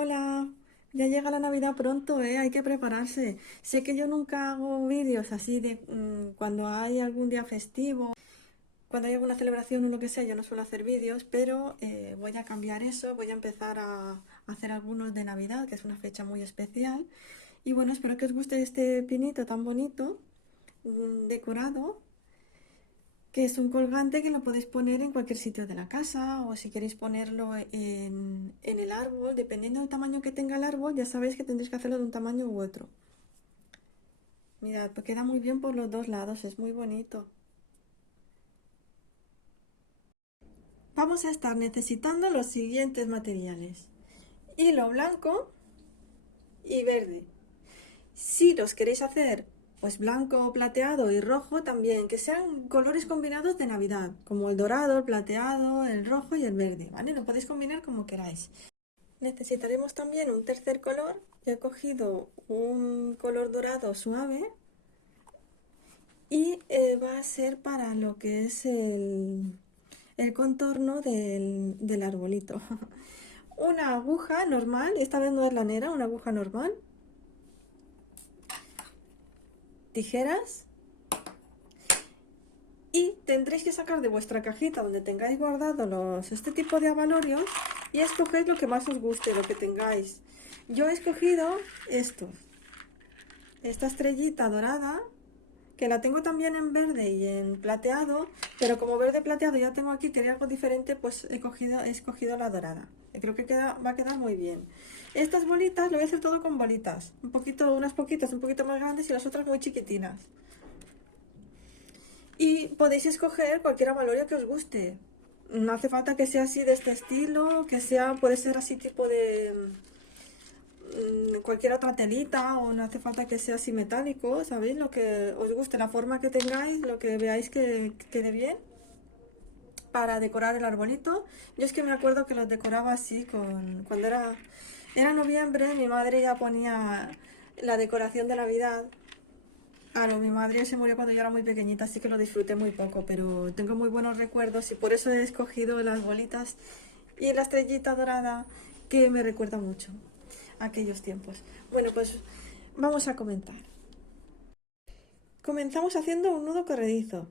Hola, ya llega la Navidad pronto, ¿eh? Hay que prepararse. Sé que yo nunca hago vídeos así de cuando hay algún día festivo, cuando hay alguna celebración o lo que sea, yo no suelo hacer vídeos, pero voy a cambiar eso, voy a empezar a hacer algunos de Navidad, que es una fecha muy especial. Y bueno, espero que os guste este pinito tan bonito, decorado, que es un colgante que lo podéis poner en cualquier sitio de la casa o si queréis ponerlo en el árbol, dependiendo del tamaño que tenga el árbol, ya sabéis que tendréis que hacerlo de un tamaño u otro. Mirad, pues queda muy bien por los dos lados, es muy bonito. Vamos a estar necesitando los siguientes materiales: hilo blanco y verde. Si los queréis hacer pues blanco, plateado y rojo también, que sean colores combinados de Navidad, como el dorado, el plateado, el rojo y el verde, ¿vale? Lo podéis combinar como queráis. Necesitaremos también un tercer color. Yo he cogido un color dorado suave y va a ser para lo que es el contorno del arbolito. Una aguja normal, y esta vez no es lanera, una aguja normal, tijeras, y tendréis que sacar de vuestra cajita donde tengáis guardados este tipo de abalorios y escogéis lo que más os guste, lo que tengáis. Yo he escogido estos, esta estrellita dorada, que la tengo también en verde y en plateado, pero como verde plateado ya tengo aquí, quería algo diferente, pues he escogido la dorada. Creo que va a quedar muy bien. Estas bolitas, lo voy a hacer todo con bolitas, un poquito, unas poquitas un poquito más grandes y las otras muy chiquitinas. Y podéis escoger cualquier avalorio que os guste. No hace falta que sea así de este estilo, que sea, puede ser así tipo de cualquier otra telita, o no hace falta que sea así metálico, ¿sabéis? Lo que os guste, la forma que tengáis, lo que veáis que quede bien para decorar el arbolito. Yo es que me acuerdo que los decoraba así cuando era noviembre, mi madre ya ponía la decoración de Navidad. Claro, mi madre se murió cuando yo era muy pequeñita, así que lo disfruté muy poco, pero tengo muy buenos recuerdos y por eso he escogido las bolitas y la estrellita dorada, que me recuerda mucho a aquellos tiempos. Bueno, pues vamos a comentar. Comenzamos haciendo un nudo corredizo.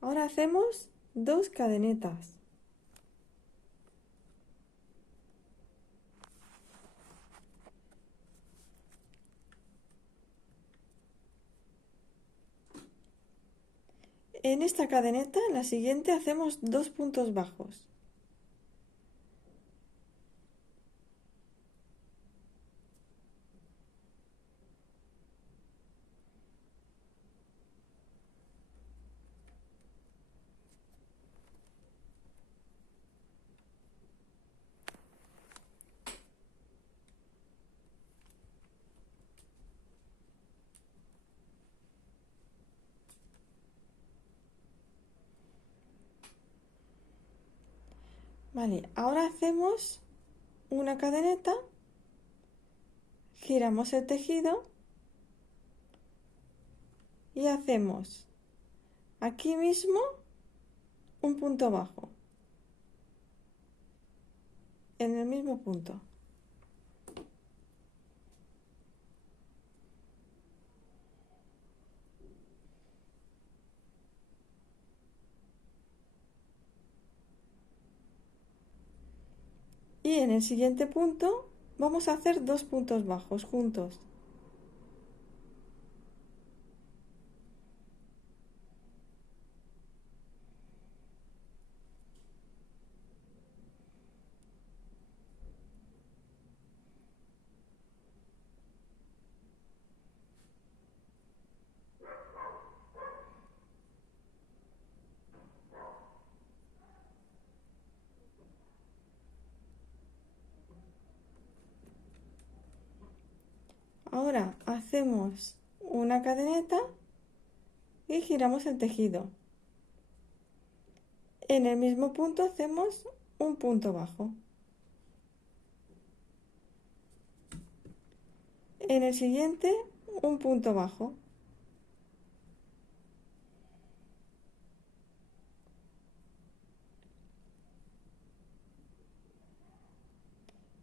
Ahora hacemos dos cadenetas. En esta cadeneta, en la siguiente, hacemos dos puntos bajos. Vale, ahora hacemos una cadeneta, giramos el tejido y hacemos aquí mismo un punto bajo, en el mismo punto. Y en el siguiente punto vamos a hacer dos puntos bajos juntos. Ahora hacemos una cadeneta y giramos el tejido. En el mismo punto hacemos un punto bajo. En el siguiente, un punto bajo.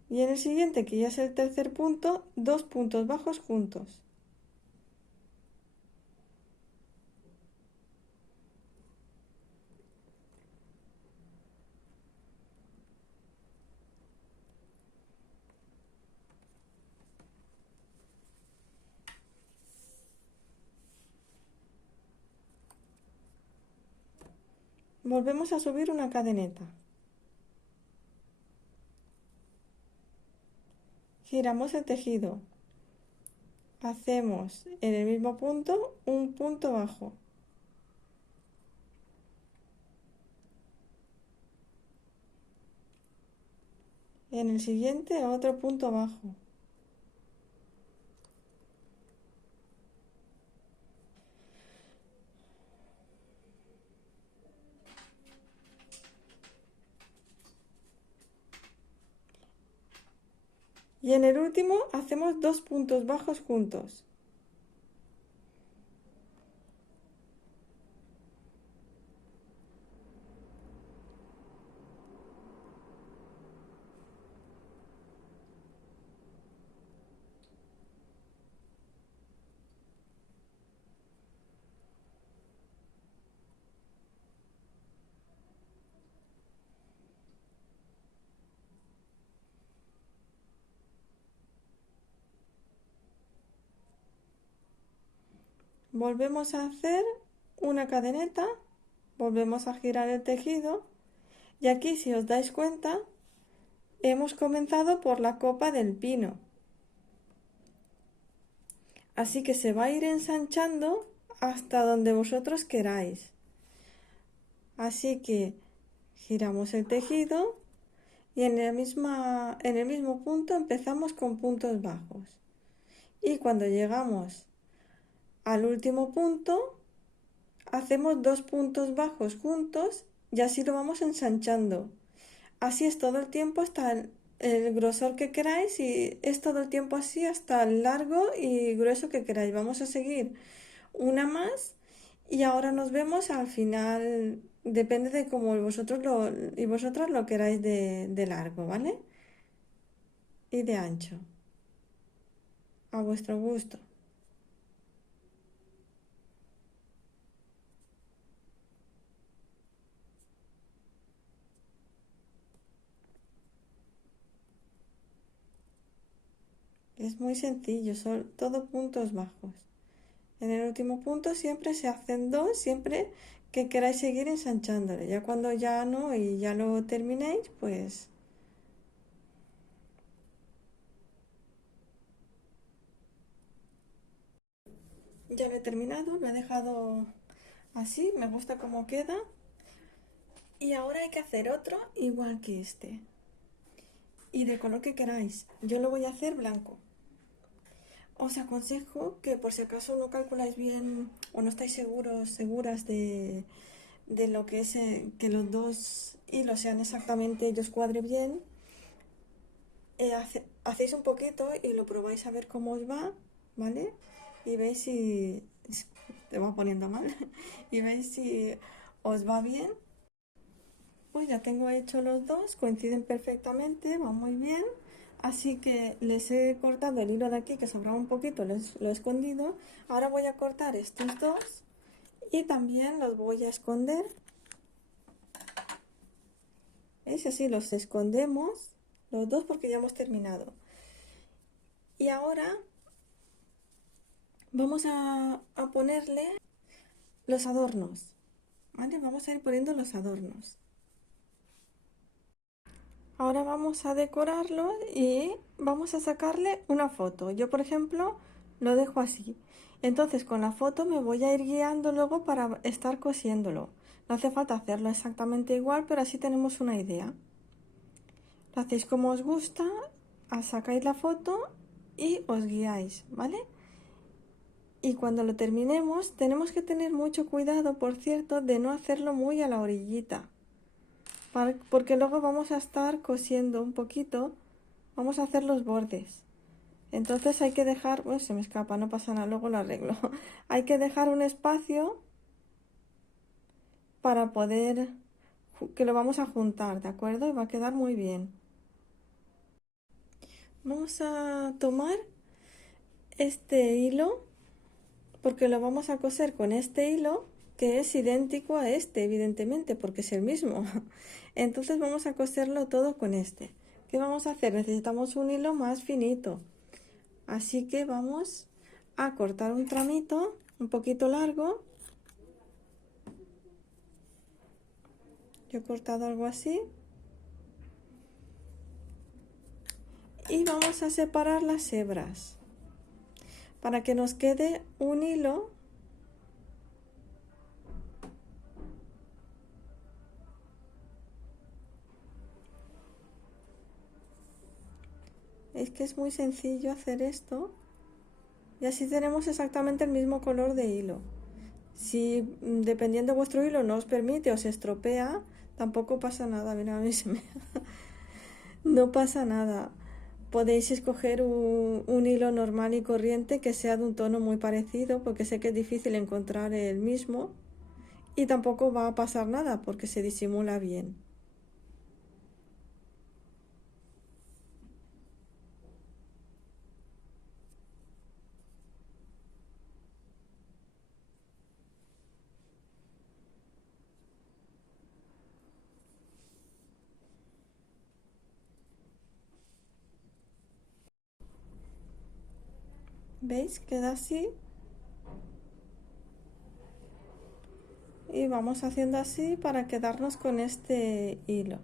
Y en el siguiente, que ya es el tercer punto, 2 puntos bajos juntos. Volvemos a subir una cadeneta. Giramos el tejido. Hacemos en el mismo punto un punto bajo. En el siguiente otro punto bajo. Y en el último hacemos 2 puntos bajos juntos. Volvemos a hacer una cadeneta, volvemos a girar el tejido y aquí, si os dais cuenta, hemos comenzado por la copa del pino. Así que se va a ir ensanchando hasta donde vosotros queráis. Así que giramos el tejido y en el mismo punto empezamos con puntos bajos. Y cuando llegamos al último punto, hacemos 2 puntos bajos juntos y así lo vamos ensanchando. Así es todo el tiempo hasta el grosor que queráis y es todo el tiempo así hasta el largo y grueso que queráis. Vamos a seguir una más y ahora nos vemos al final. Depende de cómo vosotros y vosotras lo queráis de largo, ¿vale? Y de ancho, a vuestro gusto. Es muy sencillo, son todo puntos bajos. En el último punto siempre se hacen dos, siempre que queráis seguir ensanchándole. Ya cuando ya no y ya lo terminéis, pues ya lo he terminado, lo he dejado así, me gusta cómo queda. Y ahora hay que hacer otro igual que este. Y de color que queráis. Yo lo voy a hacer blanco. Os aconsejo que por si acaso no calculáis bien o no estáis seguros, seguras de lo que es que los dos hilos sean exactamente, ellos cuadre bien, hacéis un poquito y lo probáis a ver cómo os va, ¿vale? Y veis si te va poniendo mal y veis si os va bien. Pues ya tengo hecho los dos, coinciden perfectamente, van muy bien. Así que les he cortado el hilo de aquí que sobraba un poquito, lo he escondido. Ahora voy a cortar estos dos y también los voy a esconder. ¿Veis? Así los escondemos, los dos porque ya hemos terminado. Y ahora vamos a ponerle los adornos, ¿vale? Vamos a ir poniendo los adornos. Ahora vamos a decorarlo y vamos a sacarle una foto. Yo, por ejemplo, lo dejo así. Entonces, con la foto me voy a ir guiando luego para estar cosiéndolo. No hace falta hacerlo exactamente igual, pero así tenemos una idea. Lo hacéis como os gusta, sacáis la foto y os guiáis, ¿vale? Y cuando lo terminemos, tenemos que tener mucho cuidado, por cierto, de no hacerlo muy a la orillita, porque luego vamos a estar cosiendo un poquito, vamos a hacer los bordes. Entonces hay que dejar, bueno, se me escapa, no pasa nada, luego lo arreglo. Hay que dejar un espacio para que lo vamos a juntar, ¿de acuerdo? Y va a quedar muy bien. Vamos a tomar este hilo porque lo vamos a coser con este hilo que es idéntico a este, evidentemente, porque es el mismo. Entonces vamos a coserlo todo con este. ¿Qué vamos a hacer? Necesitamos un hilo más finito. Así que vamos a cortar un tramito un poquito largo. Yo he cortado algo así. Y vamos a separar las hebras para que nos quede un hilo. Es que es muy sencillo hacer esto. Y así tenemos exactamente el mismo color de hilo. Si dependiendo de vuestro hilo no os permite o se estropea, tampoco pasa nada. Mira, a mí se me... no pasa nada. Podéis escoger un hilo normal y corriente que sea de un tono muy parecido, porque sé que es difícil encontrar el mismo y tampoco va a pasar nada porque se disimula bien. ¿Veis? Queda así y vamos haciendo así para quedarnos con este hilo.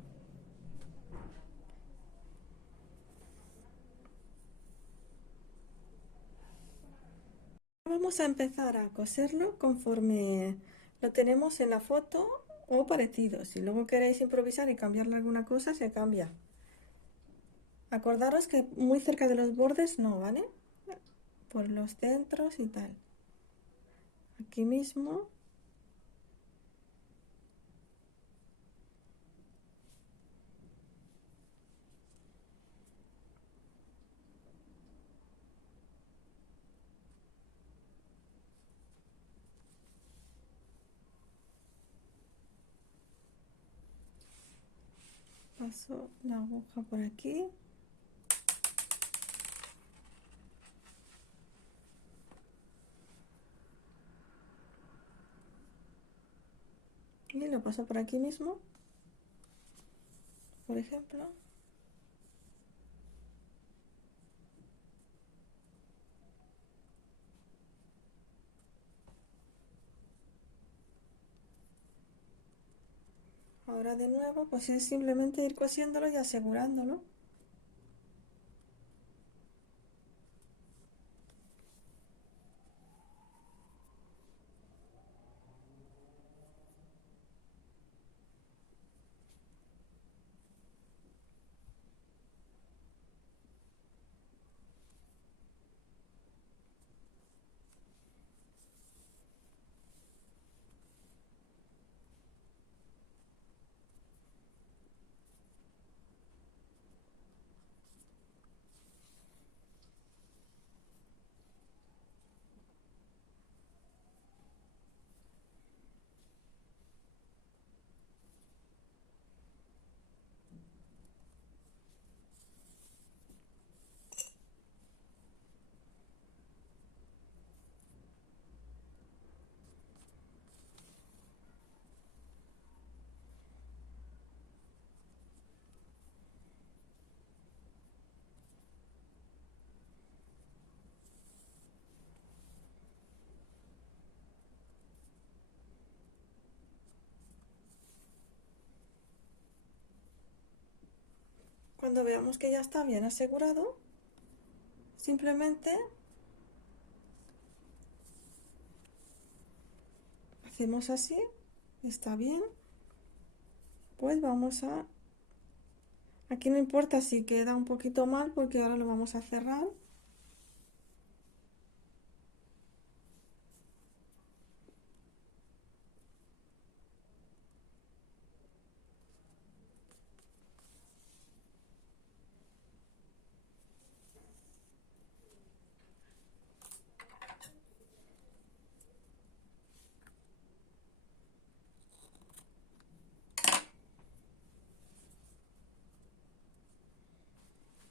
Vamos a empezar a coserlo conforme lo tenemos en la foto o parecido. Si luego queréis improvisar y cambiarle alguna cosa, se cambia. Acordaros que muy cerca de los bordes no, ¿vale? Por los centros y tal. Aquí mismo. Paso la aguja por aquí. Y lo paso por aquí mismo, por ejemplo. Ahora de nuevo, pues es simplemente ir cosiéndolo y asegurándolo. Cuando veamos que ya está bien asegurado, simplemente hacemos así. Está bien. Pues vamos a... Aquí no importa si queda un poquito mal porque ahora lo vamos a cerrar.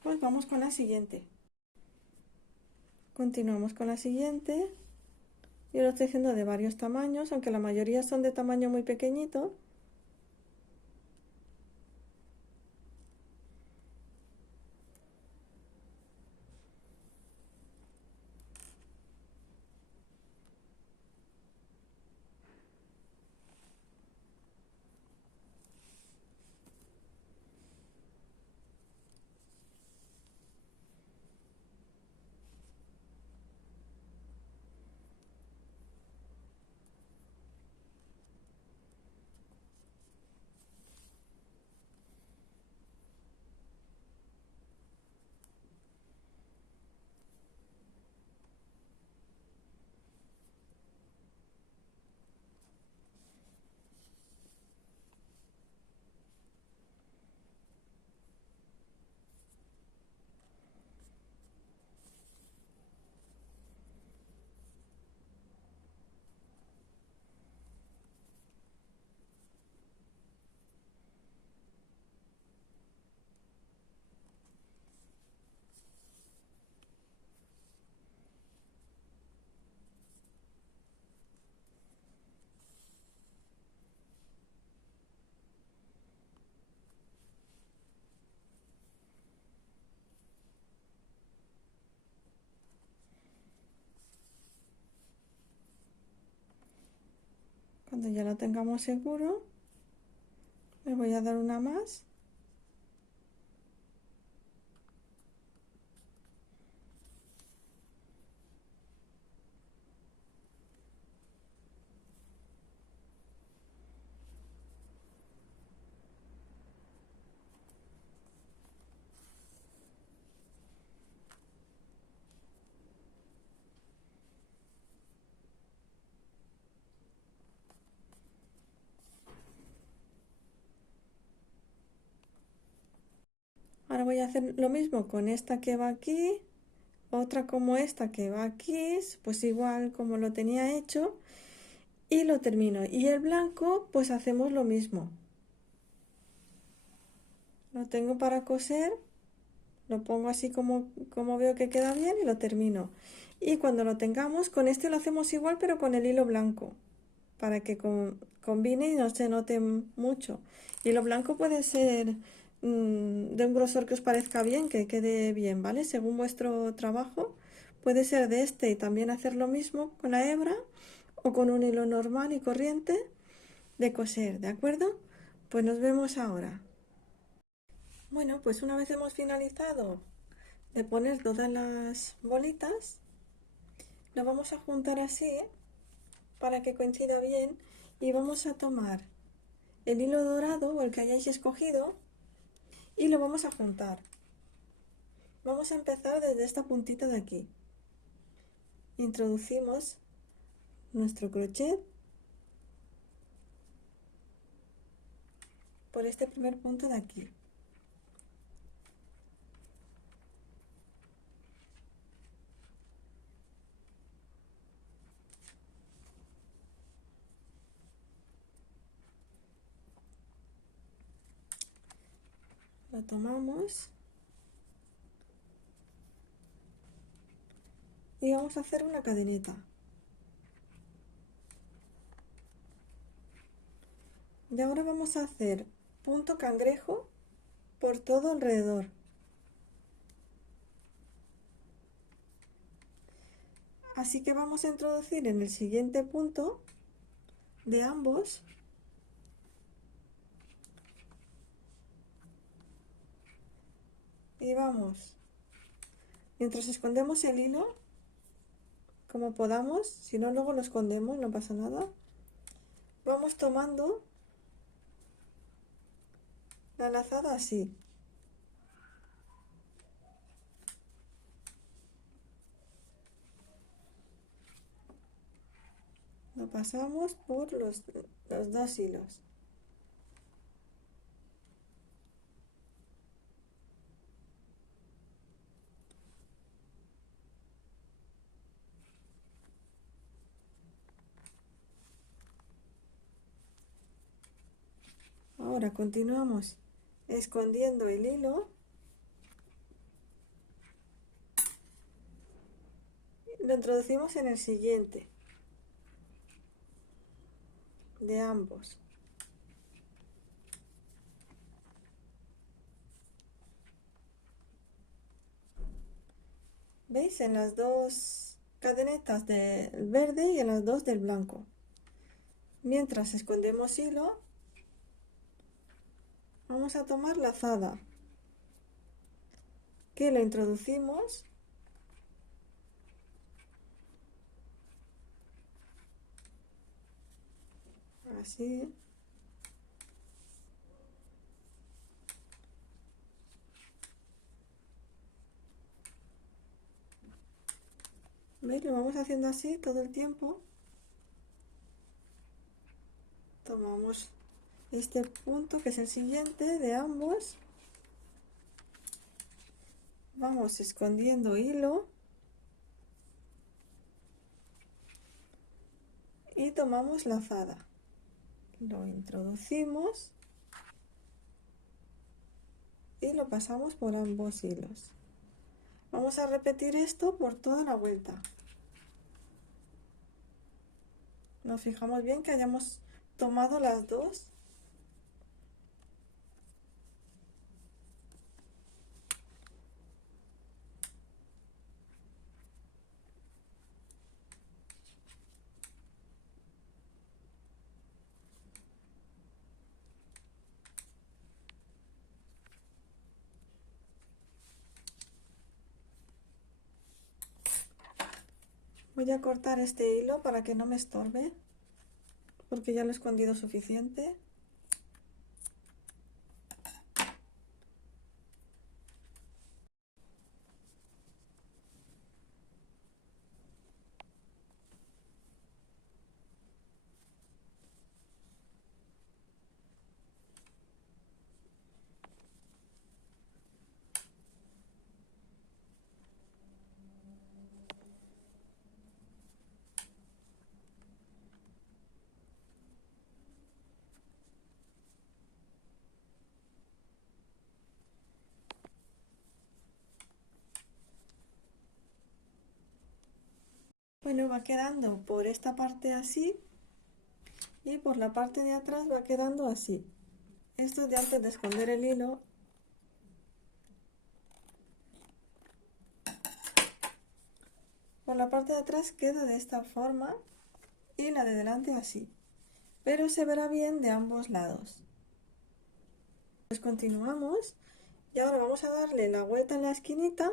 Pues vamos con la siguiente. Continuamos con la siguiente. Yo lo estoy haciendo de varios tamaños, aunque la mayoría son de tamaño muy pequeñito. Cuando ya lo tengamos seguro, le voy a dar una más. Ahora voy a hacer lo mismo con esta que va aquí, otra como esta que va aquí, pues igual como lo tenía hecho, y lo termino. Y el blanco, pues hacemos lo mismo. Lo tengo para coser, lo pongo así como veo que queda bien y lo termino. Y cuando lo tengamos, con este lo hacemos igual, pero con el hilo blanco, para que combine y no se note mucho. Y lo blanco puede ser de un grosor que os parezca bien, que quede bien, ¿vale? Según vuestro trabajo, puede ser de este y también hacer lo mismo con la hebra o con un hilo normal y corriente de coser, ¿de acuerdo? Pues nos vemos ahora. Bueno, pues una vez hemos finalizado de poner todas las bolitas, lo vamos a juntar así, para que coincida bien, y vamos a tomar el hilo dorado o el que hayáis escogido y lo vamos a juntar. Vamos a empezar desde esta puntita de aquí. Introducimos nuestro crochet por este primer punto de aquí. Lo tomamos y vamos a hacer una cadeneta. Y ahora vamos a hacer punto cangrejo por todo alrededor. Así que vamos a introducir en el siguiente punto de ambos y vamos, mientras escondemos el hilo, como podamos, si no luego lo escondemos, no pasa nada. Vamos tomando la lazada así. Lo pasamos por los dos hilos. Ahora continuamos escondiendo el hilo lo introducimos en el siguiente de ambos. ¿Veis? En las dos cadenetas del verde y en las dos del blanco. Mientras escondemos hilo, vamos a tomar lazada, que lo introducimos así. ¿Veis? Lo vamos haciendo así todo el tiempo. Tomamos este punto que es el siguiente de ambos. Vamos escondiendo hilo. Y tomamos lazada. Lo introducimos. Y lo pasamos por ambos hilos. Vamos a repetir esto por toda la vuelta. Nos fijamos bien que hayamos tomado las dos. Voy a cortar este hilo para que no me estorbe, porque ya lo he escondido suficiente. Bueno, va quedando por esta parte así y por la parte de atrás va quedando así. Esto es de antes de esconder el hilo. Por la parte de atrás queda de esta forma y la de delante así, pero se verá bien de ambos lados. Pues continuamos y ahora vamos a darle la vuelta en la esquinita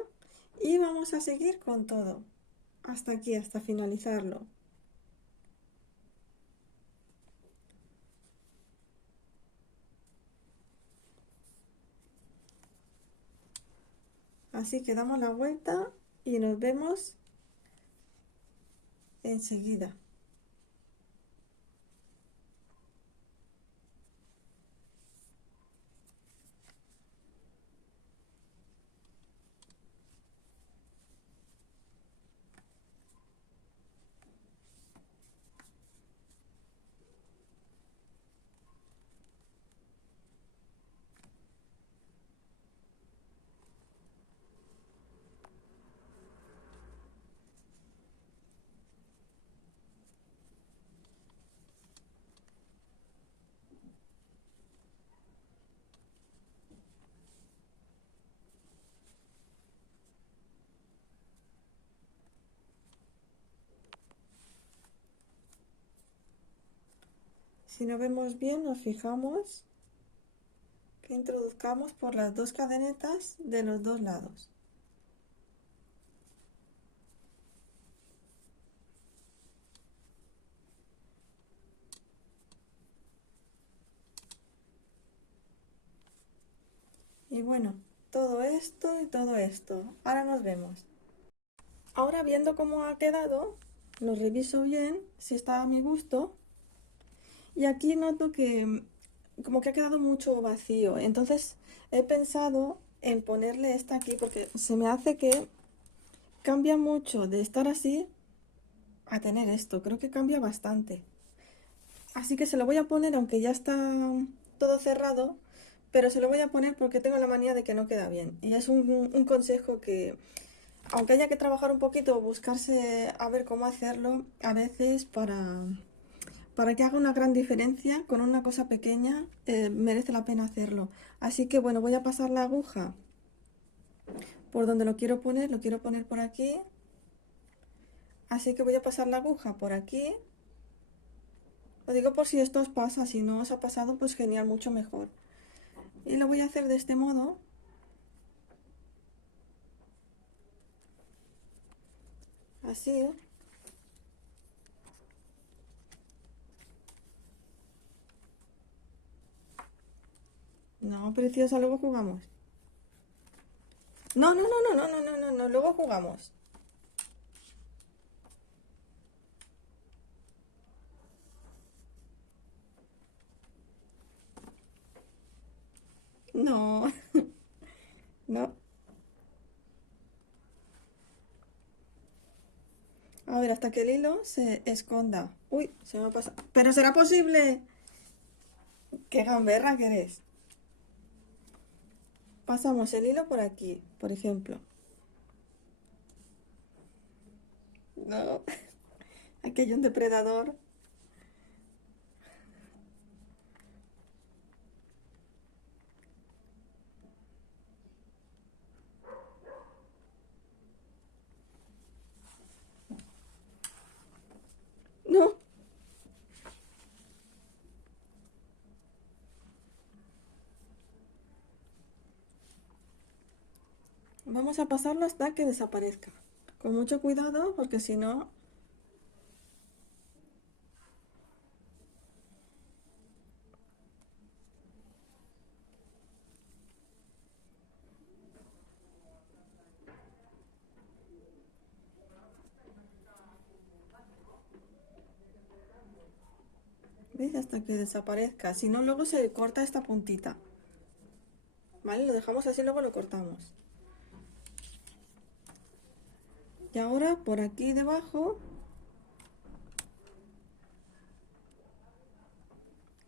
y vamos a seguir con todo hasta aquí, hasta finalizarlo. Así que damos la vuelta y nos vemos enseguida. Si no vemos bien, nos fijamos que introduzcamos por las dos cadenetas de los dos lados. Y bueno, todo esto y todo esto. Ahora nos vemos. Ahora viendo cómo ha quedado, lo reviso bien, si está a mi gusto. Y aquí noto que como que ha quedado mucho vacío. Entonces he pensado en ponerle esta aquí porque se me hace que cambia mucho de estar así a tener esto. Creo que cambia bastante. Así que se lo voy a poner aunque ya está todo cerrado. Pero se lo voy a poner porque tengo la manía de que no queda bien. Y es un consejo que aunque haya que trabajar un poquito, buscarse a ver cómo hacerlo, a veces para que haga una gran diferencia con una cosa pequeña, merece la pena hacerlo. Así que bueno, voy a pasar la aguja por donde lo quiero poner por aquí. Así que voy a pasar la aguja por aquí. Lo digo por si esto os pasa, si no os ha pasado, pues genial, mucho mejor. Y lo voy a hacer de este modo. Así, ¿eh? No, preciosa, luego jugamos. No, no, no, no, no, no, no, no, no, luego jugamos. No, no. A ver, hasta que el hilo se esconda. Uy, se me ha pasado. Pero será posible. Qué gamberra que eres. Pasamos el hilo por aquí, por ejemplo. No, aquí hay un depredador. No, vamos a pasarlo hasta que desaparezca. Con mucho cuidado, porque si no... ¿Ves? Hasta que desaparezca. Si no, luego se corta esta puntita. ¿Vale? Lo dejamos así, luego lo cortamos. Y ahora por aquí debajo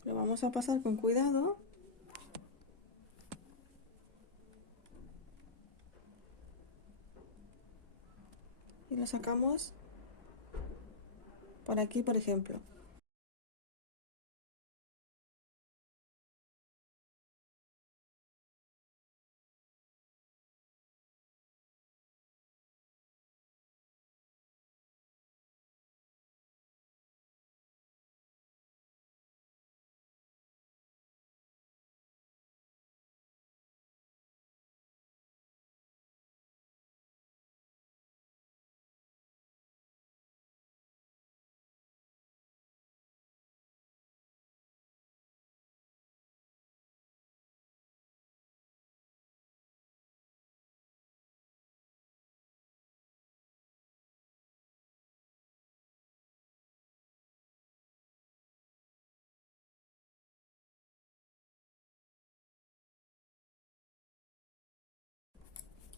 lo vamos a pasar con cuidado. Y lo sacamos por aquí, por ejemplo.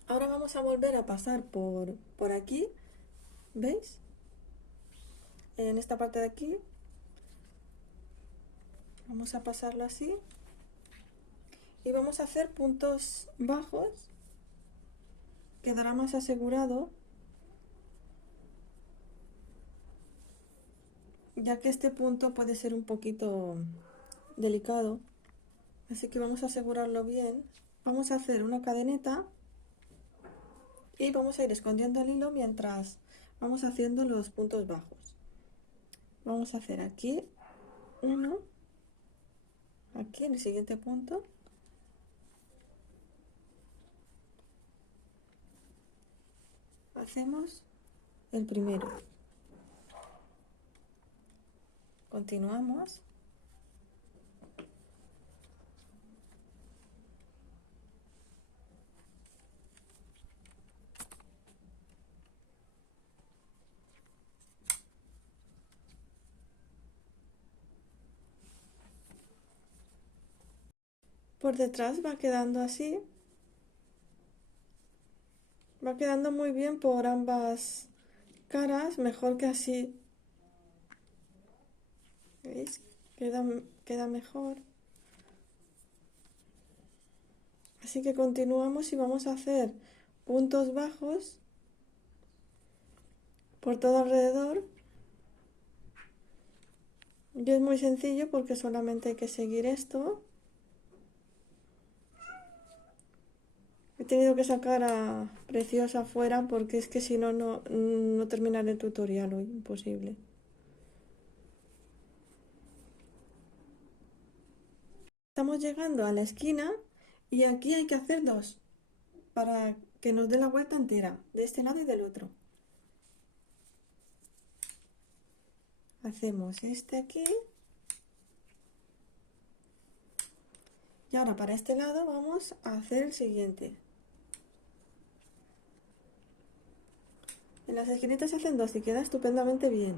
Ahora vamos a volver a pasar por aquí. ¿Veis? En esta parte de aquí. Vamos a pasarlo así. Y vamos a hacer puntos bajos. Quedará más asegurado, ya que este punto puede ser un poquito delicado. Así que vamos a asegurarlo bien. Vamos a hacer una cadeneta y vamos a ir escondiendo el hilo mientras vamos haciendo los puntos bajos. Vamos a hacer aquí uno, aquí en el siguiente punto. Hacemos el primero. Continuamos. Por detrás va quedando así. Va quedando muy bien por ambas caras, mejor que así. ¿Veis? Queda mejor. Así que continuamos y vamos a hacer puntos bajos por todo alrededor. Y es muy sencillo porque solamente hay que seguir esto. He tenido que sacar a Preciosa afuera porque es que si no, no terminaré el tutorial hoy, imposible. Estamos llegando a la esquina y aquí hay que hacer dos para que nos dé la vuelta entera, de este lado y del otro. Hacemos este aquí. Y ahora para este lado vamos a hacer el siguiente. En las esquinitas se hacen dos y queda estupendamente bien.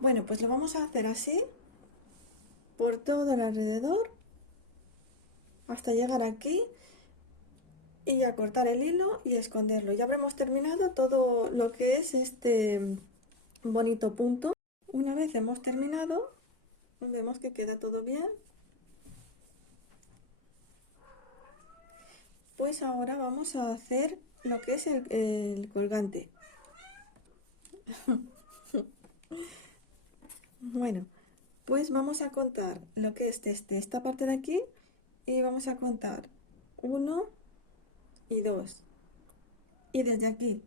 Bueno, pues lo vamos a hacer así por todo el alrededor hasta llegar aquí y ya cortar el hilo y esconderlo. Ya habremos terminado todo lo que es este bonito punto. Una vez hemos terminado, vemos que queda todo bien. Pues ahora vamos a hacer lo que es el colgante. Bueno, pues vamos a contar lo que es desde esta parte de aquí y vamos a contar uno y 2. Y desde aquí,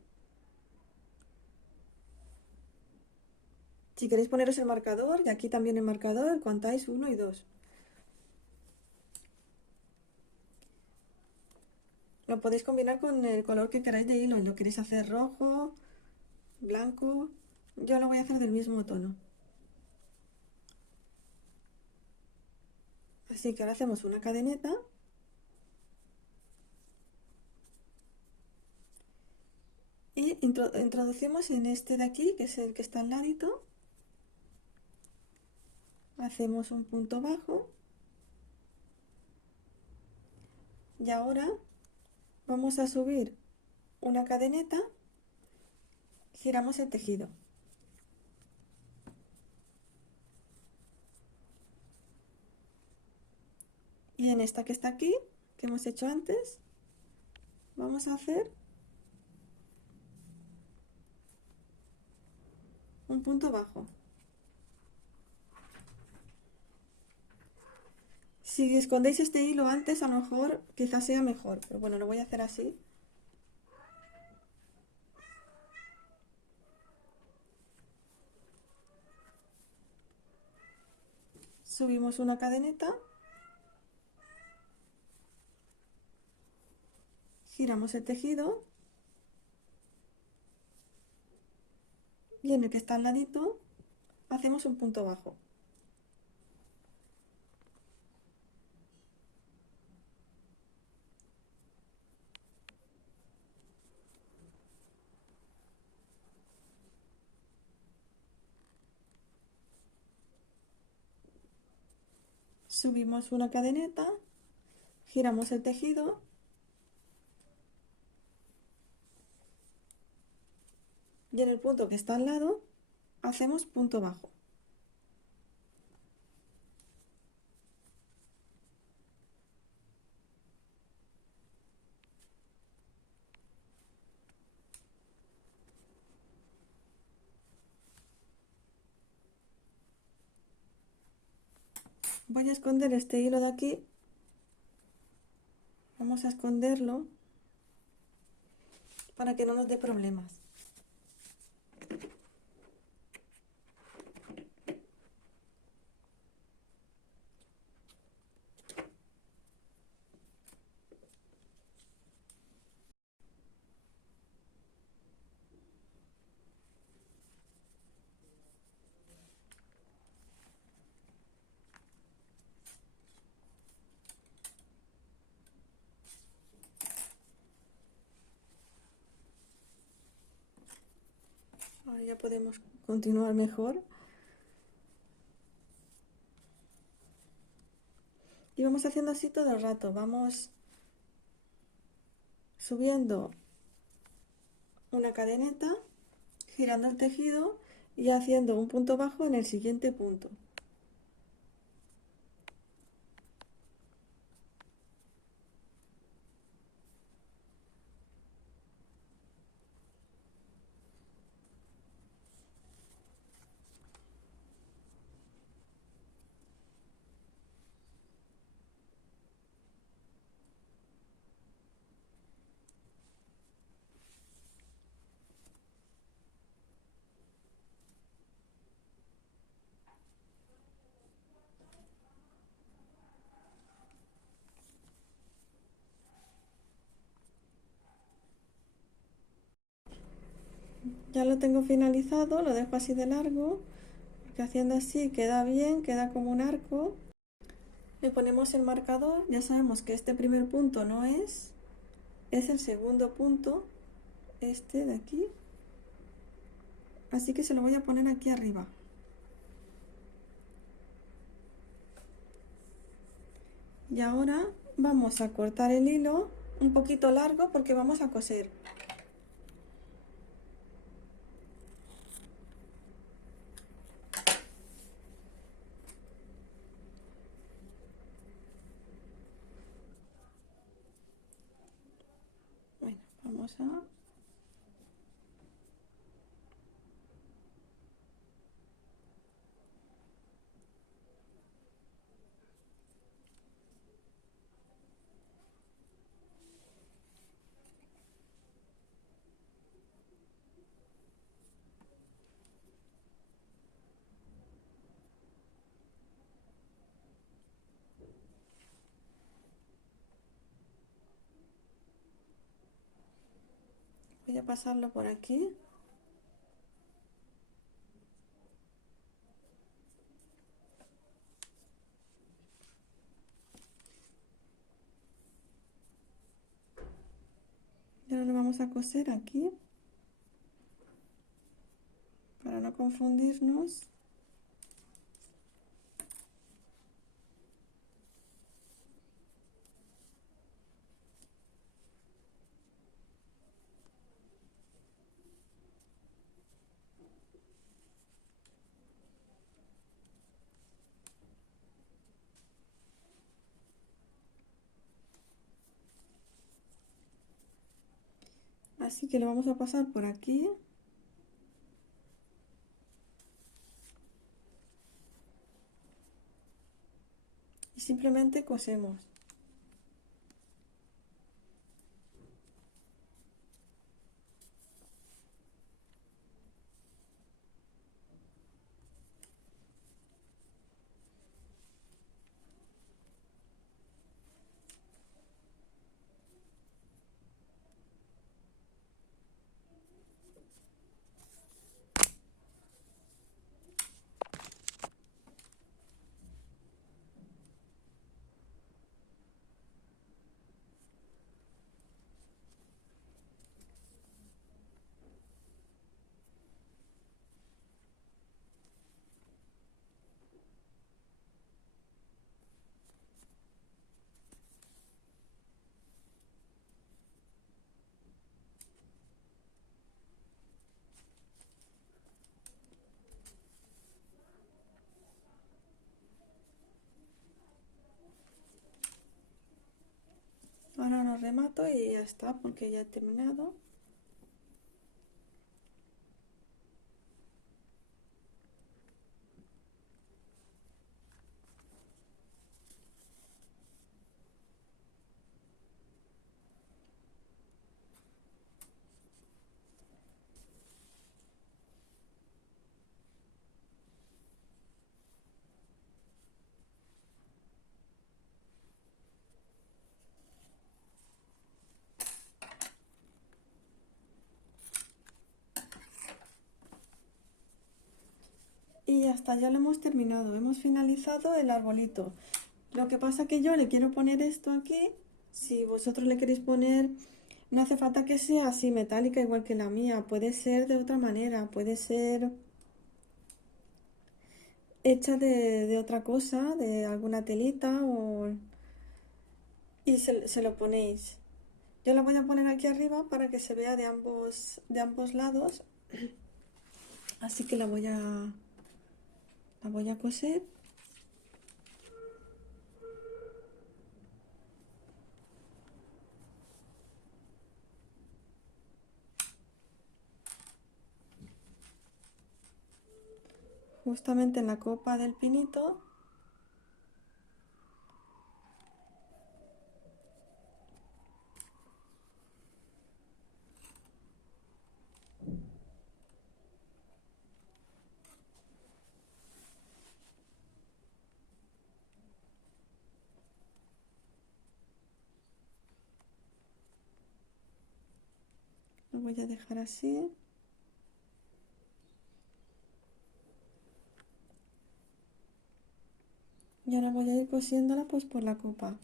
si queréis poneros el marcador, y aquí también el marcador, contáis uno y 2. Lo podéis combinar con el color que queráis de hilo. Lo queréis hacer rojo, blanco. Yo lo voy a hacer del mismo tono. Así que ahora hacemos una cadeneta. Y introducimos en este de aquí, que es el que está al ladito. Hacemos un punto bajo. Y ahora vamos a subir una cadeneta. Giramos el tejido. Y en esta que está aquí, que hemos hecho antes, vamos a hacer un punto bajo. Si escondéis este hilo antes, a lo mejor quizás sea mejor, pero bueno, lo voy a hacer así. Subimos una cadeneta, giramos el tejido y en el que está al ladito hacemos un punto bajo. Subimos una cadeneta, giramos el tejido y en el punto que está al lado hacemos punto bajo. Voy a esconder este hilo de aquí. Vamos a esconderlo para que no nos dé problemas. Ahora ya podemos continuar mejor. Y vamos haciendo así todo el rato. Vamos subiendo una cadeneta, girando el tejido y haciendo un punto bajo en el siguiente punto. Ya lo tengo finalizado, lo dejo así de largo, porque haciendo así queda bien, queda como un arco. Le ponemos el marcador, ya sabemos que este primer punto no es el segundo punto, este de aquí. Así que se lo voy a poner aquí arriba. Y ahora vamos a cortar el hilo un poquito largo porque vamos a coser. Bueno, vamos a... Voy a pasarlo por aquí. Y ahora lo vamos a coser aquí para no confundirnos. Así que lo vamos a pasar por aquí. Y simplemente cosemos. Ahora lo remato y ya está, porque ya he terminado. Y ya está, ya lo hemos terminado. Hemos finalizado el arbolito. Lo que pasa que yo le quiero poner esto aquí. Si vosotros le queréis poner, no hace falta que sea así metálica igual que la mía. Puede ser de otra manera. Puede ser hecha de otra cosa, de alguna telita o... Y se lo ponéis. Yo la voy a poner aquí arriba para que se vea de ambos lados. Así que la voy a coser. Justamente en la copa del pinito. Lo voy a dejar así. Y ahora voy a ir cosiéndola pues por la copa.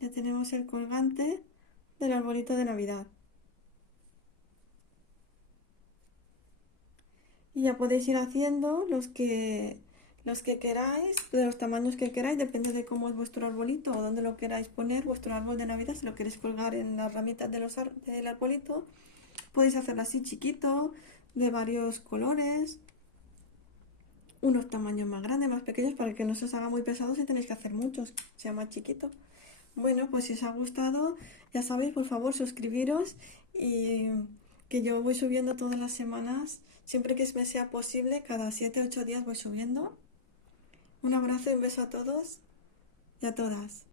Ya tenemos el colgante del arbolito de Navidad. Y ya podéis ir haciendo los que queráis, de los tamaños que queráis, depende de cómo es vuestro arbolito o dónde lo queráis poner, vuestro árbol de Navidad, si lo queréis colgar en las ramitas de del arbolito, podéis hacerlo así chiquito, de varios colores, unos tamaños más grandes, más pequeños, para que no se os haga muy pesado si tenéis que hacer muchos, sea más chiquito. Bueno, pues si os ha gustado, ya sabéis, por favor, suscribiros y que yo voy subiendo todas las semanas, siempre que me sea posible, cada 7 o 8 días voy subiendo. Un abrazo y un beso a todos y a todas.